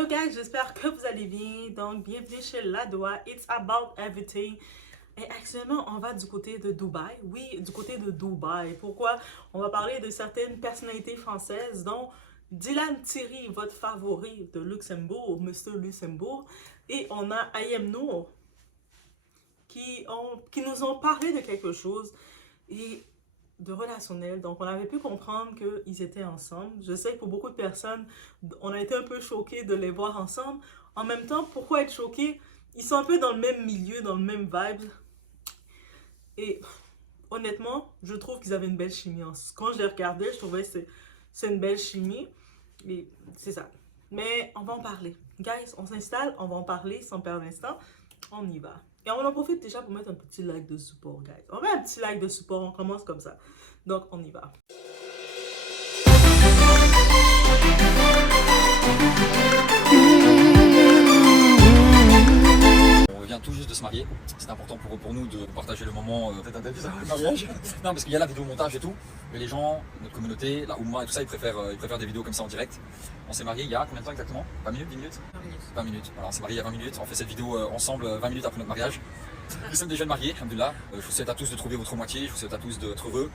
Hello guys, j'espère que vous allez bien. Donc, bienvenue chez Ladoa. It's about everything. Et actuellement, on va du côté de Dubaï. Oui, du côté de Dubaï. Pourquoi? On va parler de certaines personnalités françaises, dont Dylan Thierry, votre favori de Luxembourg, Monsieur Luxembourg. Et on a Ayem Nour, qui nous ont parlé de quelque chose et de relationnel. Donc, on avait pu comprendre qu'ils étaient ensemble. Je sais que pour beaucoup de personnes, on a été un peu choqués de les voir ensemble. En même temps, pourquoi être choqués? Ils sont un peu dans le même milieu, dans le même vibe. Et honnêtement, je trouve qu'ils avaient une belle chimie. Quand je les regardais, je trouvais que c'est une belle chimie. Et c'est ça. Mais on va en parler. Guys, on s'installe, on va en parler sans perdre d'instant. On y va. Et on en profite déjà pour mettre un petit like de support, guys. On met un petit like de support, on commence comme ça. Donc, on y va. On vient tout juste de se marier. C'est important pour nous de partager le moment peut-être un peu bizarre, le mariage. Non, parce qu'il y a la vidéo montage et tout. Mais les gens, notre communauté, la Oumma et tout ça, ils préfèrent des vidéos comme ça en direct. On s'est marié il y a combien de temps exactement? 20 minutes, 10 minutes 20 minutes. 20 minutes. Voilà, on s'est marié il y a 20 minutes. On fait cette vidéo ensemble 20 minutes après notre mariage. Nous sommes des jeunes mariés, alhamdoulilah. Je vous souhaite à tous de trouver votre moitié. Je vous souhaite à tous d'être heureux.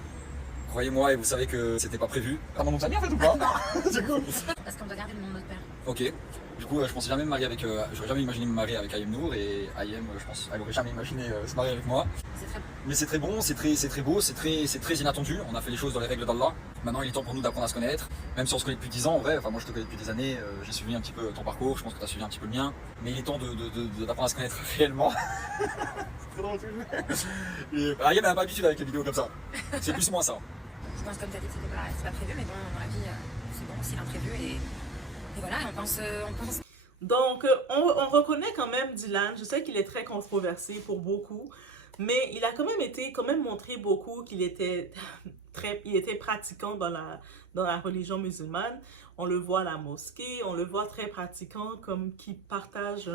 Croyez-moi, et vous savez que c'était pas prévu. Ah, mon nom de famille en fait ou pas? C'est cool. Parce qu'on doit garder le nom de notre père. Ok. Du coup, je pensais jamais me marier avec. J'aurais jamais imaginé me marier avec Ayem Nour et Ayem, je pense, elle aurait jamais imaginé se marier avec moi. C'est très bon. Mais c'est très bon, c'est très beau, c'est très inattendu. On a fait les choses dans les règles d'Allah. Maintenant, il est temps pour nous d'apprendre à se connaître. Même si on se connaît depuis 10 ans, en vrai. Enfin, moi, je te connais depuis des années. J'ai suivi un petit peu ton parcours. Je pense que tu as suivi un petit peu le mien. Mais il est temps d'apprendre à se connaître réellement. C'est très drôle, et Ayem n'a pas l'habitude avec les vidéos comme ça. C'est plus moi ça. Je pense comme tu as dit que c'est pas prévu, mais bon, dans la vie, c'est bon, c'est l'imprévu et voilà, on pense. Donc, on reconnaît quand même Dylan. Je sais qu'il est très controversé pour beaucoup, mais il a quand même montré beaucoup qu'il était il était pratiquant dans la religion musulmane. On le voit à la mosquée, on le voit très pratiquant, comme qui partage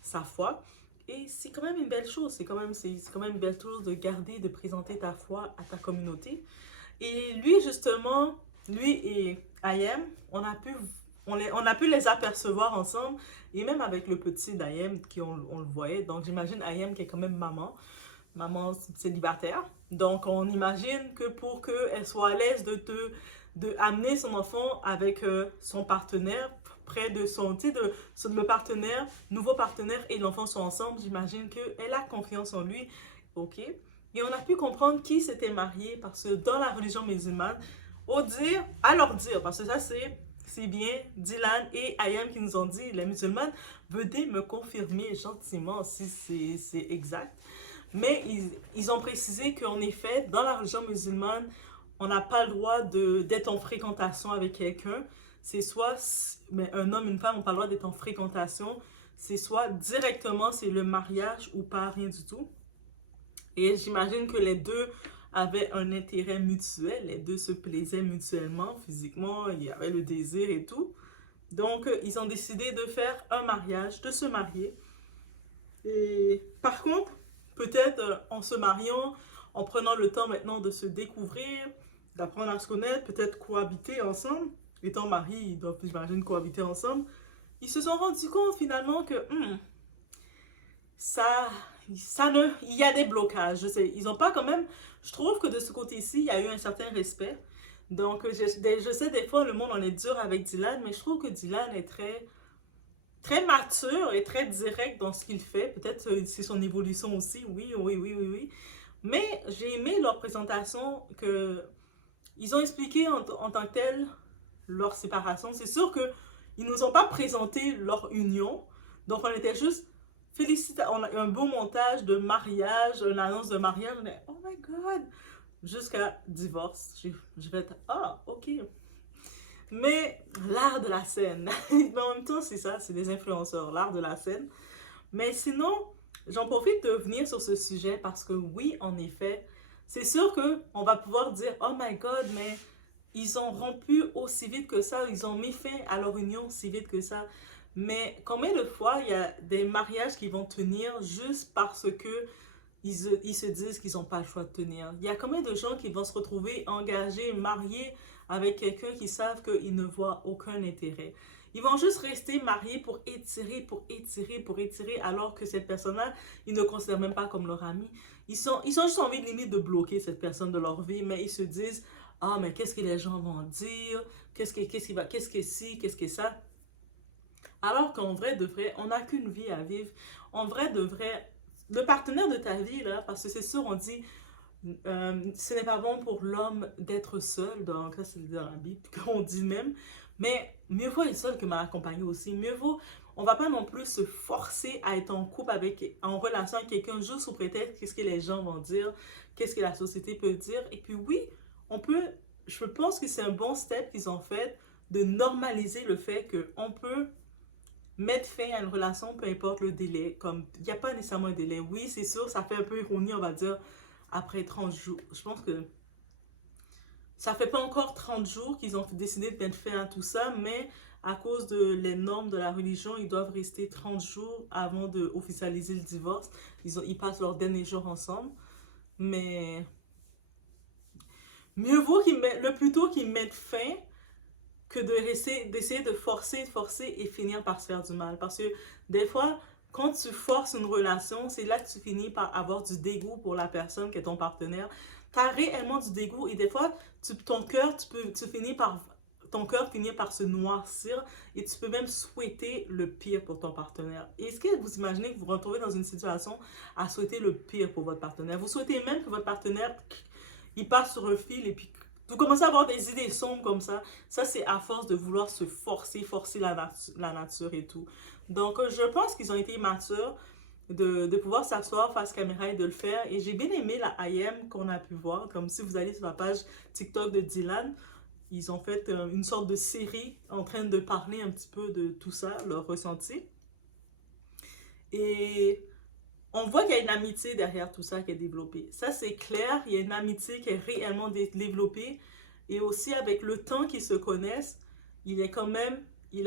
sa foi. Et c'est quand même une belle chose. C'est quand même une belle chose de garder, de présenter ta foi à ta communauté. Et lui, justement, lui et Ayem, on a pu les apercevoir ensemble, et même avec le petit d'Ayem, on le voyait. Donc, j'imagine Ayem qui est quand même maman célibataire. Donc, on imagine que pour qu'elle soit à l'aise de amener son enfant avec son partenaire, près de le partenaire, nouveau partenaire et l'enfant sont ensemble, j'imagine qu'elle a confiance en lui. Ok? Et on a pu comprendre qui s'était marié, parce que dans la religion musulmane, à leur dire, parce que ça c'est bien Dylan et Ayem qui nous ont dit, les musulmanes, veuillez me confirmer gentiment si c'est exact. Mais ils ont précisé qu'en effet, dans la religion musulmane, on n'a pas le droit d'être en fréquentation avec quelqu'un. C'est soit, mais un homme, une femme n'ont pas le droit d'être en fréquentation. C'est soit directement, c'est le mariage ou pas, rien du tout. Et j'imagine que les deux avaient un intérêt mutuel. Les deux se plaisaient mutuellement, physiquement. Il y avait le désir et tout. Donc, ils ont décidé de faire un mariage, de se marier. Et par contre, peut-être en se mariant, en prenant le temps maintenant de se découvrir, d'apprendre à se connaître, peut-être cohabiter ensemble. Étant mariés, ils doivent, j'imagine, cohabiter ensemble. Ils se sont rendus compte finalement que il y a des blocages. Je sais, ils ont pas quand même. Je trouve que de ce côté-ci, il y a eu un certain respect. Donc, je sais, des fois, le monde en est dur avec Dylan, mais je trouve que Dylan est très mature et très direct dans ce qu'il fait. Peut-être c'est son évolution aussi, oui. Mais j'ai aimé leur présentation, que ils ont expliqué en tant que tel leur séparation. C'est sûr qu'ils ne nous ont pas présenté leur union. Donc, on était juste on a eu un beau montage de mariage, une annonce de mariage. On est, oh my God! Jusqu'à divorce. Je vais être, ah, ok. Mais l'art de la scène. Mais en même temps, c'est ça, c'est des influenceurs, l'art de la scène. Mais sinon, j'en profite de venir sur ce sujet parce que oui, en effet, c'est sûr qu'on va pouvoir dire, oh my God, mais ils ont rompu aussi vite que ça, ils ont mis fin à leur union aussi vite que ça. Mais combien de fois il y a des mariages qui vont tenir juste parce que ils se disent qu'ils n'ont pas le choix de tenir? Il y a combien de gens qui vont se retrouver engagés, mariés avec quelqu'un qui savent qu'ils ne voient aucun intérêt. Ils vont juste rester mariés pour étirer, alors que cette personne-là, ils ne considèrent même pas comme leur ami. Ils ont juste envie limite de bloquer cette personne de leur vie, mais ils se disent, ah, mais qu'est-ce que les gens vont dire? Qu'est-ce que si, qu'est-ce que ça? Alors qu'en vrai, de vrai, on n'a qu'une vie à vivre. En vrai, de vrai, le partenaire de ta vie, là, parce que c'est sûr, on dit, ce n'est pas bon pour l'homme d'être seul, donc ça c'est dans la Bible qu'on dit même, mais mieux vaut être seul que mal accompagné aussi, mieux vaut, on va pas non plus se forcer à être en couple en relation avec quelqu'un juste sous prétexte qu'est-ce que les gens vont dire, qu'est-ce que la société peut dire, et puis oui, je pense que c'est un bon step qu'ils ont fait de normaliser le fait qu'on peut mettre fin à une relation, peu importe le délai, comme il n'y a pas nécessairement un délai, oui c'est sûr, ça fait un peu ironie, on va dire, après 30 jours. Je pense que ça fait pas encore 30 jours qu'ils ont décidé de mettre fin à tout ça, mais à cause de les normes de la religion, ils doivent rester 30 jours avant de officialiser le divorce. Ils passent leurs derniers jours ensemble. Mais mieux vaut le plus tôt qu'ils mettent fin que d'essayer de forcer et finir par se faire du mal. Parce que des fois, quand tu forces une relation, c'est là que tu finis par avoir du dégoût pour la personne qui est ton partenaire. Tu as réellement du dégoût et des fois, ton cœur finit par se noircir et tu peux même souhaiter le pire pour ton partenaire. Est-ce que vous imaginez que vous vous retrouvez dans une situation à souhaiter le pire pour votre partenaire? Vous souhaitez même que votre partenaire, il passe sur un fil et puis vous commencez à avoir des idées sombres comme ça. Ça, c'est à force de vouloir se forcer la nature et tout. Donc, je pense qu'ils ont été matures de pouvoir s'asseoir face caméra et de le faire. Et j'ai bien aimé la IM qu'on a pu voir. Comme si vous allez sur la page TikTok de Dylan, ils ont fait une sorte de série en train de parler un petit peu de tout ça, leur ressenti. Et on voit qu'il y a une amitié derrière tout ça qui est développée. Ça, c'est clair. Il y a une amitié qui est réellement développée. Et aussi, avec le temps qu'ils se connaissent, il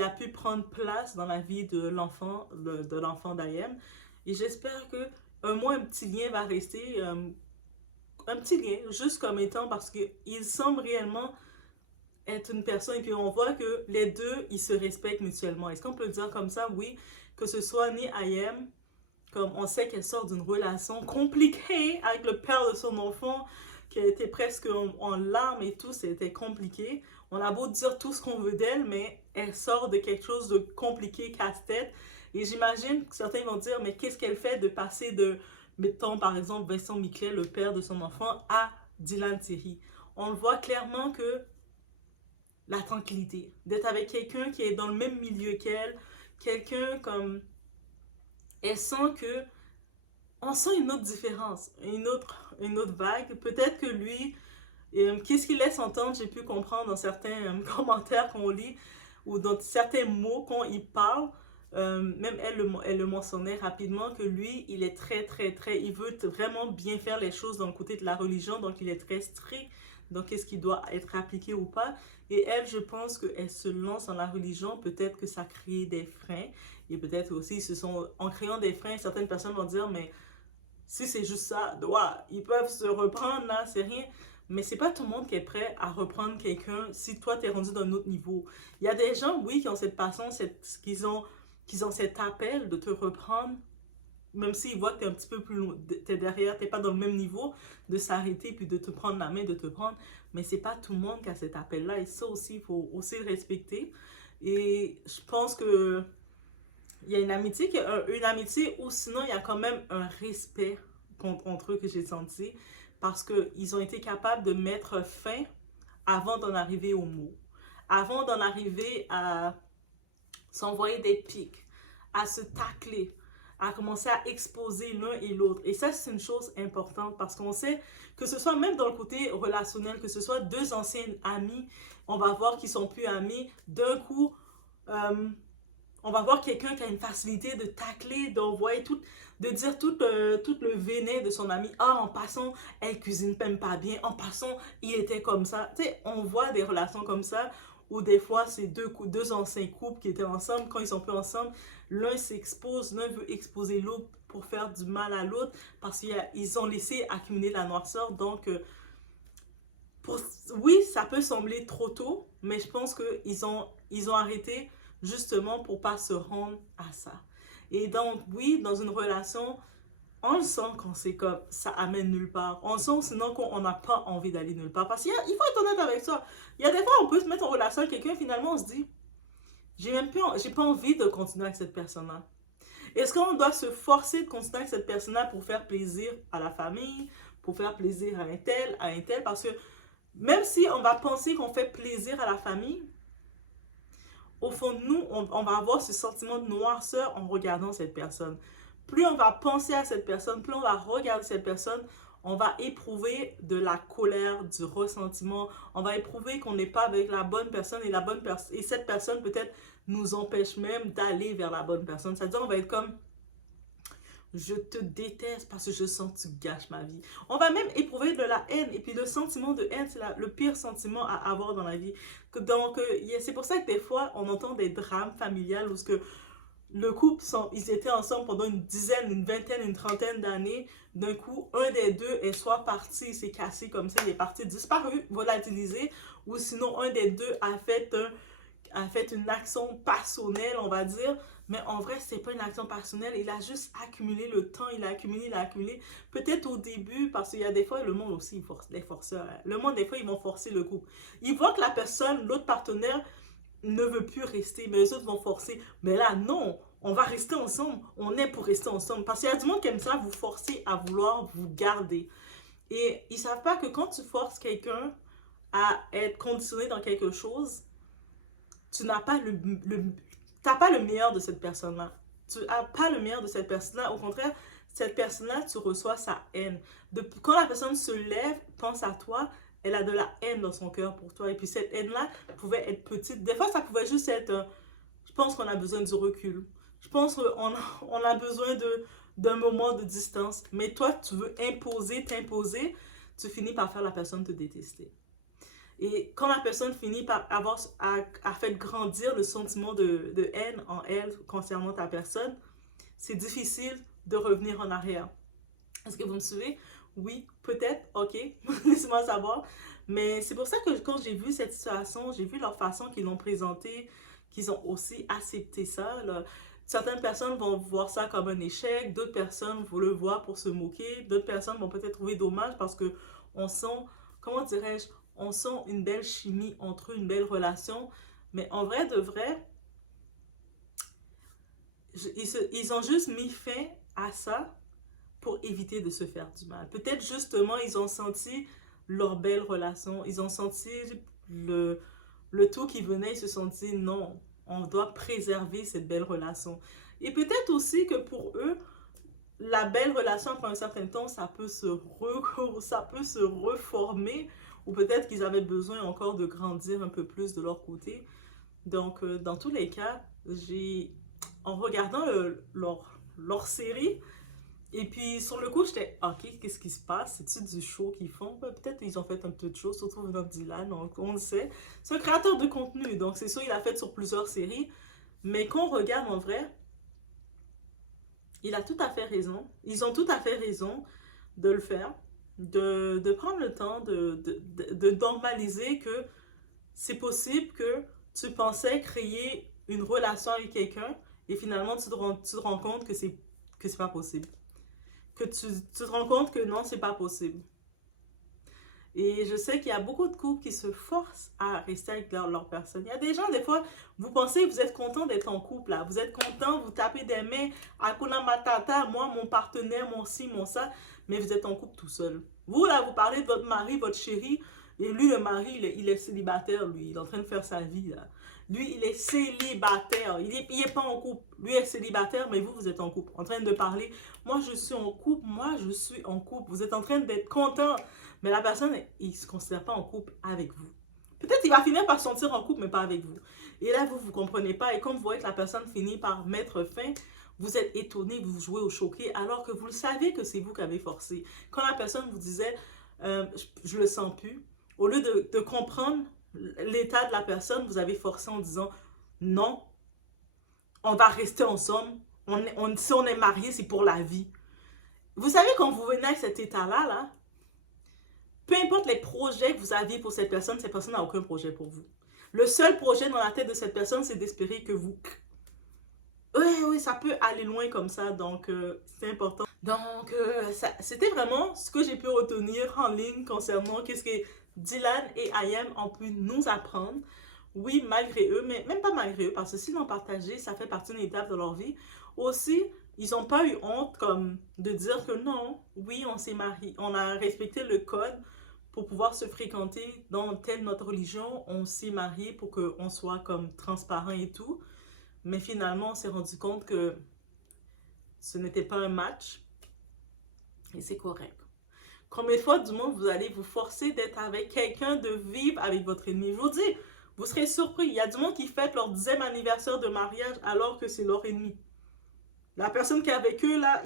a pu prendre place dans la vie de l'enfant d'Ayem. Et j'espère que un petit lien va rester, un petit lien, juste comme étant, parce qu'il semble réellement être une personne, et puis on voit que les deux, ils se respectent mutuellement. Est-ce qu'on peut le dire comme ça? Oui, que ce soit ni Ayem, comme on sait qu'elle sort d'une relation compliquée avec le père de son enfant, qui a été presque en larmes et tout, c'était compliqué. On a beau dire tout ce qu'on veut d'elle, mais elle sort de quelque chose de compliqué, casse-tête. Et j'imagine que certains vont dire, mais qu'est-ce qu'elle fait de passer de, mettons par exemple Vincent Miclet, le père de son enfant, à Dylan Thierry? On le voit clairement que la tranquillité, d'être avec quelqu'un qui est dans le même milieu qu'elle, quelqu'un comme... Elle sent que... On sent une autre différence, une autre vague. Peut-être que lui, qu'est-ce qu'il laisse entendre, j'ai pu comprendre dans certains commentaires qu'on lit, ou dans certains mots quand il parle, même elle le mentionnait rapidement, que lui, il est il veut vraiment bien faire les choses dans le côté de la religion, donc il est très strict, donc qu'est-ce qui doit être appliqué ou pas. Et elle, je pense qu'elle se lance dans la religion, peut-être que ça crée des freins, et peut-être aussi, en créant des freins, certaines personnes vont dire, mais si c'est juste ça, ils peuvent se reprendre là, c'est rien. Mais c'est pas tout le monde qui est prêt à reprendre quelqu'un si toi t'es rendu d'un autre niveau. Il y a des gens, oui, qui ont cette passion, qu'ils ont cet appel de te reprendre, même s'ils voient que t'es un petit peu plus loin, t'es derrière, t'es pas dans le même niveau, de s'arrêter puis de te prendre la main, de te prendre. Mais c'est pas tout le monde qui a cet appel-là. Et ça aussi, il faut aussi le respecter. Et je pense que il y a une amitié où sinon il y a quand même un respect entre eux que j'ai senti parce qu'ils ont été capables de mettre fin avant d'en arriver aux mots, avant d'en arriver à s'envoyer des pics, à se tacler, à commencer à exposer l'un et l'autre. Et ça, c'est une chose importante parce qu'on sait que ce soit même dans le côté relationnel, que ce soit deux anciens amis, on va voir qu'ils sont plus amis, d'un coup... on va voir quelqu'un qui a une facilité de tacler, d'envoyer de dire tout le venin de son ami. Ah, en passant, elle cuisine même pas bien. En passant, il était comme ça. Tu sais, on voit des relations comme ça où des fois, c'est deux anciens couples qui étaient ensemble. Quand ils sont plus ensemble, l'un s'expose, l'un veut exposer l'autre pour faire du mal à l'autre parce qu'ils ont laissé accumuler la noirceur. Donc, pour, oui, ça peut sembler trop tôt, mais je pense ils ont arrêté justement pour pas se rendre à ça. Et donc, oui, dans une relation, on le sent quand c'est comme ça amène nulle part. On le sent sinon qu'on n'a pas envie d'aller nulle part. Parce qu'il faut être honnête avec ça. Il y a des fois, on peut se mettre en relation avec quelqu'un, finalement, on se dit, j'ai pas envie de continuer avec cette personne-là. Est-ce qu'on doit se forcer de continuer avec cette personne-là pour faire plaisir à la famille, pour faire plaisir à un tel? Parce que même si on va penser qu'on fait plaisir à la famille, au fond de nous, on va avoir ce sentiment de noirceur en regardant cette personne. Plus on va penser à cette personne, plus on va regarder cette personne, on va éprouver de la colère, du ressentiment. On va éprouver qu'on n'est pas avec la bonne personne et cette personne peut-être nous empêche même d'aller vers la bonne personne. C'est-à-dire on va être comme je te déteste parce que je sens que tu gâches ma vie. On va même éprouver de la haine. Et puis le sentiment de haine, c'est le pire sentiment à avoir dans la vie. Donc c'est pour ça que des fois, on entend des drames familiales où le couple, ils étaient ensemble pendant une dizaine, une vingtaine, une trentaine d'années. D'un coup, un des deux est soit parti, il s'est cassé comme ça, il est parti disparu, volatilisé, ou sinon un des deux a fait une action passionnelle, on va dire, mais en vrai, c'est pas une action passionnelle, il a juste accumulé le temps, il a accumulé. Peut-être au début, parce qu'il y a des fois, le monde aussi, il force, les forceurs, hein. Le monde, des fois, ils vont forcer le couple. Ils voient que la personne, l'autre partenaire, ne veut plus rester, mais les autres vont forcer. Mais là, non, on va rester ensemble. On est pour rester ensemble. Parce qu'il y a du monde qui aime ça, vous forcer à vouloir vous garder. Et ils ne savent pas que quand tu forces quelqu'un à être conditionné dans quelque chose, tu n'as pas t'as pas le meilleur de cette personne-là. Tu n'as pas le meilleur de cette personne-là. Au contraire, cette personne-là, tu reçois sa haine. Quand la personne se lève, pense à toi, elle a de la haine dans son cœur pour toi. Et puis cette haine-là pouvait être petite. Des fois, ça pouvait juste être... je pense qu'on a besoin du recul. Je pense qu'on a besoin d'un moment de distance. Mais toi, tu veux t'imposer, tu finis par faire la personne te détester. Et quand la personne finit par à faire grandir le sentiment de haine en elle concernant ta personne, c'est difficile de revenir en arrière. Est-ce que vous me suivez? Oui, peut-être, ok, laissez-moi savoir. Mais c'est pour ça que quand j'ai vu cette situation, j'ai vu leur façon qu'ils l'ont présentée, qu'ils ont aussi accepté ça. Là. Certaines personnes vont voir ça comme un échec, d'autres personnes vont le voir pour se moquer, d'autres personnes vont peut-être trouver dommage parce que on sent, comment dirais-je, on sent une belle chimie entre eux, une belle relation. Mais en vrai de vrai, ils ont juste mis fin à ça pour éviter de se faire du mal. Peut-être justement, ils ont senti leur belle relation, ils ont senti le tout qui venait, ils se sont dit non, on doit préserver cette belle relation. Et peut-être aussi que pour eux, la belle relation, après un certain temps, ça peut se reformer, ou peut-être qu'ils avaient besoin encore de grandir un peu plus de leur côté. Donc, dans tous les cas, en regardant leur série, et puis sur le coup, j'étais, ok, qu'est-ce qui se passe? C'est-tu du show qu'ils font? Peut-être qu'ils ont fait un peu de show, surtout dans Dylan, donc on le sait. C'est un créateur de contenu, donc c'est sûr, il a fait sur plusieurs séries. Mais quand on regarde en vrai, il a tout à fait raison. Ils ont tout à fait raison de le faire, de prendre le temps de normaliser que c'est possible que tu pensais créer une relation avec quelqu'un et finalement tu te rends compte que c'est pas possible. Que tu te rends compte que non, c'est pas possible. Et je sais qu'il y a beaucoup de couples qui se forcent à rester avec leur personne. Il y a des gens, des fois, vous pensez que vous êtes content d'être en couple, là. Vous êtes content, vous tapez des mains, Hakuna Matata, moi, mon partenaire, mon ci, mon ça, mais vous êtes en couple tout seul. Vous, là, vous parlez de votre mari, votre chéri, et lui, le mari, il est célibataire, lui. Il est en train de faire sa vie, là. Lui, il est célibataire. Il est pas en couple. Lui est célibataire, mais vous êtes en couple. En train de parler. Moi, je suis en couple. Moi, je suis en couple. Vous êtes en train d'être content. Mais la personne, il ne se considère pas en couple avec vous. Peut-être qu'il va finir par se sentir en couple, mais pas avec vous. Et là, vous ne comprenez pas. Et quand vous voyez que la personne finit par mettre fin, vous êtes étonné, vous jouez au choqué, alors que vous le savez que c'est vous qui avez forcé. Quand la personne vous disait, je le sens plus, au lieu de comprendre l'état de la personne, vous avez forcé en disant non, on va rester ensemble, si on est marié, c'est pour la vie. Vous savez, quand vous venez à cet état-là, peu importe les projets que vous aviez pour cette personne n'a aucun projet pour vous. Le seul projet dans la tête de cette personne, c'est d'espérer que vous... Oui, ça peut aller loin comme ça, donc c'est important. Donc, c'était vraiment ce que j'ai pu retenir en ligne concernant qu'est-ce que Dylan et IM ont pu nous apprendre. Oui, malgré eux, mais même pas malgré eux, parce que s'ils l'ont partagé, ça fait partie d'une étape de leur vie. Aussi, ils n'ont pas eu honte comme de dire que non, oui, on s'est marié, on a respecté le code pour pouvoir se fréquenter dans telle notre religion, on s'est marié pour qu'on soit comme transparent et tout. Mais finalement, on s'est rendu compte que ce n'était pas un match et c'est correct. Combien de fois du monde vous allez vous forcer d'être avec quelqu'un, de vivre avec votre ennemi? Je vous dis, vous serez surpris. Il y a du monde qui fête leur 10e anniversaire de mariage alors que c'est leur ennemi. La personne qui est avec eux, là,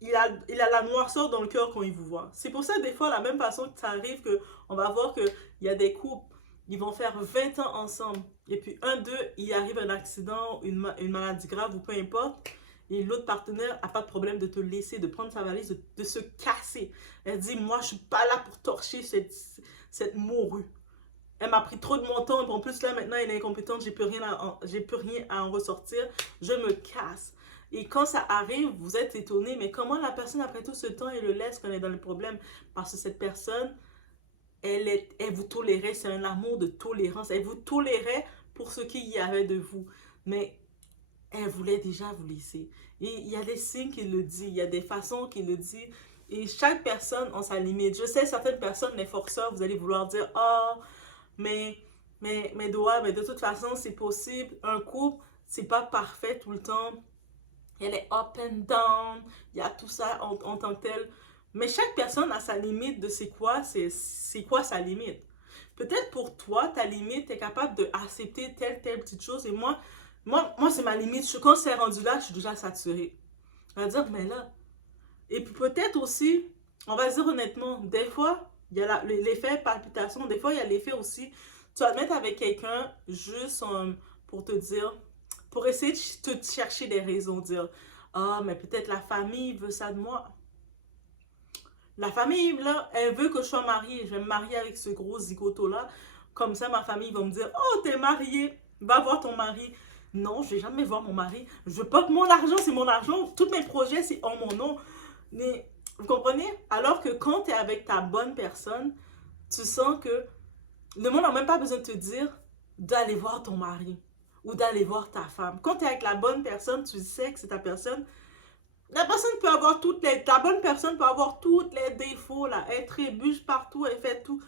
il a la noirceur dans le cœur quand il vous voit. C'est pour ça, des fois, la même façon que ça arrive, on va voir qu'il y a des couples, ils vont faire 20 ans ensemble. Et puis, un d'eux, il arrive un accident, une maladie grave ou peu importe. Et l'autre partenaire n'a pas de problème de te laisser, de prendre sa valise, de se casser. Elle dit, moi, je ne suis pas là pour torcher cette morue. Elle m'a pris trop de mon temps. Et en plus, là, maintenant, elle est incompétente. J'ai plus rien à en ressortir. Je me casse. Et quand ça arrive, vous êtes étonné. Mais comment la personne, après tout ce temps, elle le laisse quand elle est dans le problème? Parce que cette personne, elle vous tolérait. C'est un amour de tolérance. Elle vous tolérait pour ce qu'il y avait de vous. Mais elle voulait déjà vous laisser. Et il y a des signes qui le disent. Il y a des façons qui le disent. Et chaque personne a sa limite. Je sais, certaines personnes, les forceurs, vous allez vouloir dire, oh, mais de toute façon, c'est possible. Un couple, c'est pas parfait tout le temps. Elle est up and down. Il y a tout ça en tant que tel. Mais chaque personne a sa limite de c'est quoi sa limite. Peut-être pour toi, ta limite, tu es capable d'accepter telle petite chose. Et moi c'est ma limite. Quand c'est rendu là, je suis déjà saturée. On va dire, mais là. Et puis peut-être aussi, on va dire honnêtement, des fois, il y a l'effet palpitation. Des fois, il y a l'effet aussi, tu vas te mettre avec quelqu'un juste pour te dire, pour essayer de te chercher des raisons. Dire, ah, mais peut-être la famille veut ça de moi. La famille, là, elle veut que je sois mariée. Je vais me marier avec ce gros zigoto-là. Comme ça, ma famille va me dire, oh, t'es mariée. Va voir ton mari. Non, je vais jamais voir mon mari. Je veux pas que mon argent, c'est mon argent. Tous mes projets, c'est en mon nom. Mais, vous comprenez? Alors que quand tu es avec ta bonne personne, tu sens que le monde n'a même pas besoin de te dire d'aller voir ton mari ou d'aller voir ta femme. Quand tu es avec la bonne personne, tu sais que c'est ta personne. La personne peut avoir ta bonne personne peut avoir tous les défauts, là. Elle trébuche partout, elle fait tout,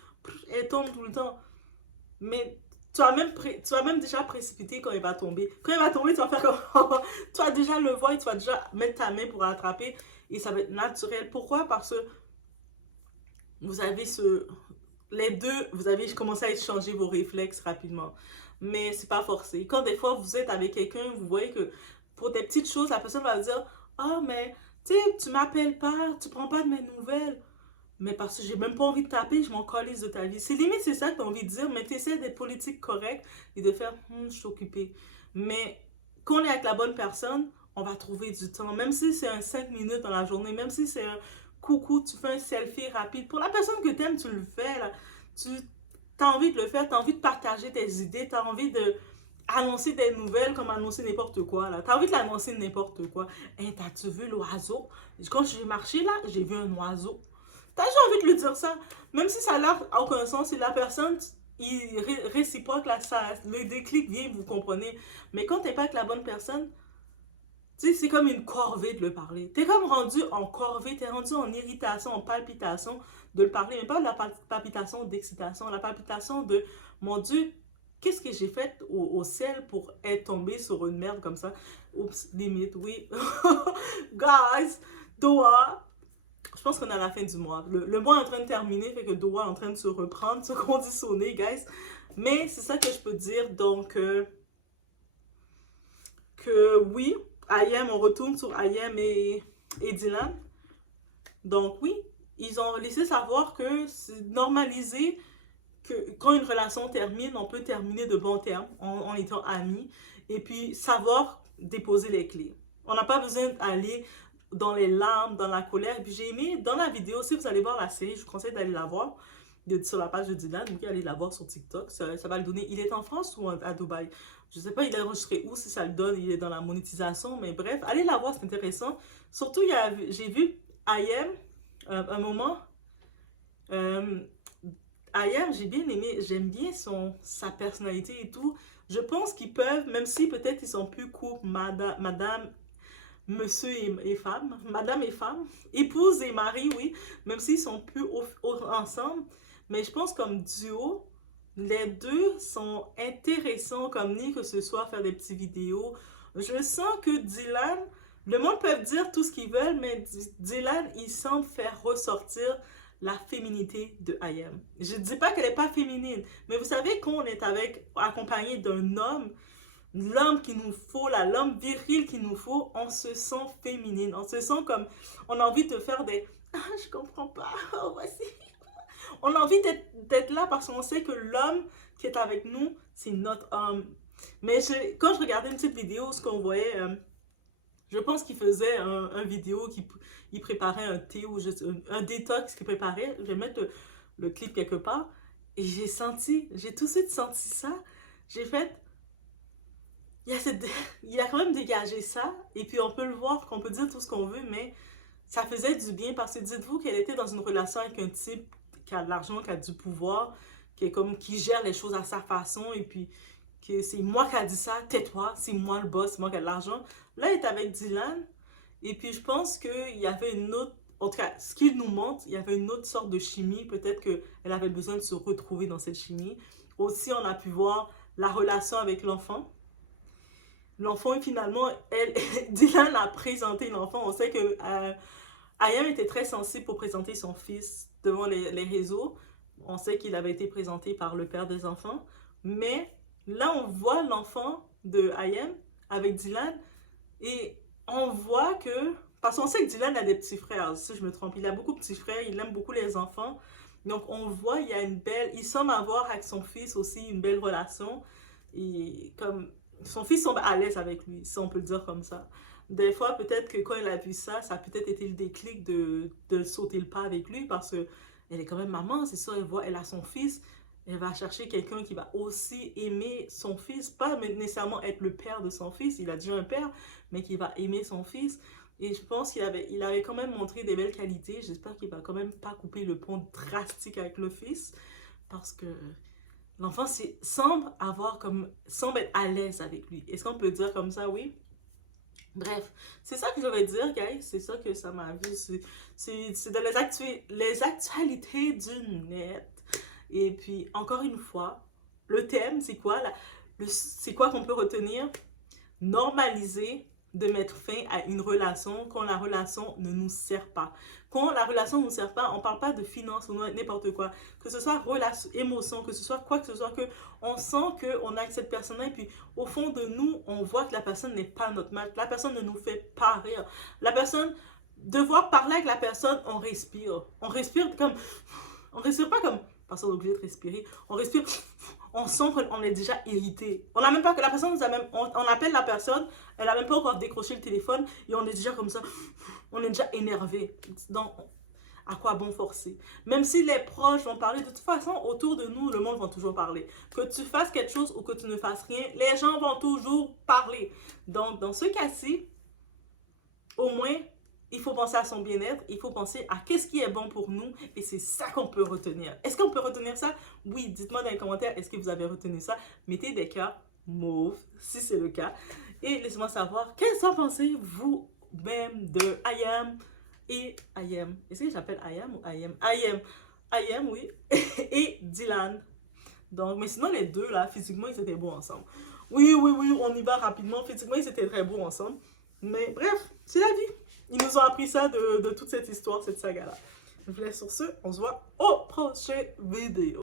elle tombe tout le temps. Mais tu vas même déjà précipiter quand il va tomber. Quand il va tomber, tu vas faire comme... tu vas déjà le voir et tu vas déjà mettre ta main pour l'attraper. Et ça va être naturel. Pourquoi? Parce que vous avez les deux, vous avez commencé à échanger vos réflexes rapidement. Mais c'est pas forcé. Quand des fois, vous êtes avec quelqu'un, vous voyez que pour des petites choses, la personne va dire, ah, mais tu sais, tu m'appelles pas, tu prends pas de mes nouvelles. Mais parce que j'ai même pas envie de taper, je m'en calisse de ta vie. C'est limite, c'est ça que tu as envie de dire, mais tu essaies d'être politique correct et de faire, je suis occupée. Mais quand on est avec la bonne personne, on va trouver du temps. Même si c'est un 5 minutes dans la journée, même si c'est un coucou, tu fais un selfie rapide. Pour la personne que tu aimes, tu le fais. Là. Tu as envie de le faire, tu as envie de partager tes idées, tu as envie de annoncer des nouvelles comme annoncer n'importe quoi. Tu as envie de l'annoncer n'importe quoi. Hey, t'as-tu vu l'oiseau? Quand j'ai marché là, j'ai vu un oiseau. T'as juste envie de lui dire ça. Même si ça n'a aucun sens, c'est la personne, il réciproque, là, le déclic vient, vous comprenez. Mais quand t'es pas avec la bonne personne, tu sais, c'est comme une corvée de le parler. T'es comme rendu en corvée, t'es rendu en irritation, en palpitation de le parler. Mais pas de la palpitation d'excitation, la palpitation de, mon Dieu, qu'est-ce que j'ai fait au ciel pour être tombé sur une merde comme ça? Oups, limite, oui. Guys, Doha. Je pense qu'on est à la fin du mois. Le mois est en train de terminer, fait que Doha est en train de se reprendre, se conditionner, guys. Mais c'est ça que je peux dire. Donc, que oui, IM, on retourne sur IM et Dylan. Donc, oui, ils ont laissé savoir que c'est normalisé que quand une relation termine, on peut terminer de bons termes en étant amis. Et puis, savoir déposer les clés. On n'a pas besoin d'aller dans les larmes, dans la colère. Et puis j'ai aimé, dans la vidéo, si vous allez voir la série, je vous conseille d'aller la voir sur la page de Dylan, donc allez la voir sur TikTok, ça va le donner. Il est en France ou à Dubaï? Je sais pas, il est enregistré où, si ça le donne, il est dans la monétisation, mais bref, allez la voir, c'est intéressant. Surtout, j'ai vu IM, un moment, IM, j'ai bien aimé, j'aime bien sa personnalité et tout. Je pense qu'ils peuvent, même si peut-être ils sont plus couple, madame, monsieur et femme, madame et femme, épouse et mari, oui, même s'ils sont plus ensemble, mais je pense comme duo, les deux sont intéressants comme ni que ce soit faire des petites vidéos. Je sens que Dylan, le monde peut dire tout ce qu'ils veulent, mais Dylan, il semble faire ressortir la féminité de IM. Je ne dis pas qu'elle n'est pas féminine, mais vous savez, quand on est accompagné d'un homme, l'homme qu'il nous faut, l'homme viril qu'il nous faut, on se sent féminine. On se sent comme, on a envie de faire des, ah, je comprends pas, oh, voici. On a envie d'être là parce qu'on sait que l'homme qui est avec nous, c'est notre homme. Mais quand je regardais une petite vidéo, ce qu'on voyait, je pense qu'il faisait un vidéo, il préparait un thé ou un détox qu'il préparait. Je vais mettre le clip quelque part. Et j'ai tout de suite senti ça. J'ai fait, il a quand même dégagé ça. Et puis on peut le voir, qu'on peut dire tout ce qu'on veut, mais ça faisait du bien parce que dites-vous qu'elle était dans une relation avec un type qui a de l'argent, qui a du pouvoir, qui gère les choses à sa façon, et puis que c'est moi qui a dit ça, tais-toi, c'est moi le boss, c'est moi qui a de l'argent. Là, il est avec Dylan, et puis je pense qu'il y avait une autre, en tout cas, ce qu'il nous montre, il y avait une autre sorte de chimie, peut-être qu'elle avait besoin de se retrouver dans cette chimie. Aussi, on a pu voir la relation avec l'enfant. L'enfant, finalement, Dylan a présenté l'enfant. On sait que IM était très sensible pour présenter son fils devant les réseaux. On sait qu'il avait été présenté par le père des enfants. Mais là, on voit l'enfant de IM avec Dylan et on voit que... Parce qu'on sait que Dylan a des petits frères, si je me trompe. Il a beaucoup de petits frères, il aime beaucoup les enfants. Donc, on voit, il y a une belle... Il semble avoir avec son fils aussi une belle relation. Et comme... Son fils semble à l'aise avec lui, si on peut le dire comme ça. Des fois, peut-être que quand il a vu ça, ça a peut-être été le déclic de sauter le pas avec lui parce que elle est quand même maman, c'est ça, elle a son fils, elle va chercher quelqu'un qui va aussi aimer son fils, pas nécessairement être le père de son fils, il a déjà un père, mais qui va aimer son fils. Et je pense qu'il avait quand même montré des belles qualités. J'espère qu'il va quand même pas couper le pont drastique avec le fils parce que l'enfant semble être à l'aise avec lui. Est-ce qu'on peut dire comme ça, oui? Bref, c'est ça que je vais dire, guys. C'est ça que ça m'a vu. C'est dans les actualités du net. Et puis, encore une fois, le thème, c'est quoi? C'est quoi qu'on peut retenir? Normaliser de mettre fin à une relation quand la relation ne nous sert pas. Quand la relation ne nous sert pas, on ne parle pas de finances ou n'importe quoi. Que ce soit relation, émotion, que ce soit quoi que ce soit, qu'on sent qu'on a avec cette personne-là et puis au fond de nous, on voit que la personne n'est pas notre match. La personne ne nous fait pas rire. La personne, devoir parler avec la personne, on respire. On respire comme... On respire pas comme... Parce qu'on est obligé de respirer. On respire... On sent qu'on est déjà irrité. On n'a même pas que la personne nous a même... On appelle la personne, elle n'a même pas encore décroché le téléphone et on est déjà comme ça. On est déjà énervé. Donc, à quoi bon forcer? Même si les proches vont parler, de toute façon, autour de nous, le monde va toujours parler. Que tu fasses quelque chose ou que tu ne fasses rien, les gens vont toujours parler. Donc, dans ce cas-ci, au moins... Il faut penser à son bien-être, il faut penser à qu'est-ce qui est bon pour nous et c'est ça qu'on peut retenir. Est-ce qu'on peut retenir ça? Oui, dites-moi dans les commentaires, est-ce que vous avez retenu ça? Mettez des cœurs mauves si c'est le cas. Et laissez-moi savoir, qu'est-ce que vous pensez vous-même de IM et IM. Est-ce que j'appelle IM ou IM? IM, oui. Et Dylan. Donc, mais sinon les deux là, physiquement, ils étaient beaux ensemble. Oui, on y va rapidement. Physiquement, ils étaient très beaux ensemble. Mais bref, c'est la vie. Ils nous ont appris ça de toute cette histoire, cette saga-là. Je vous laisse sur ce. On se voit au prochain vidéo.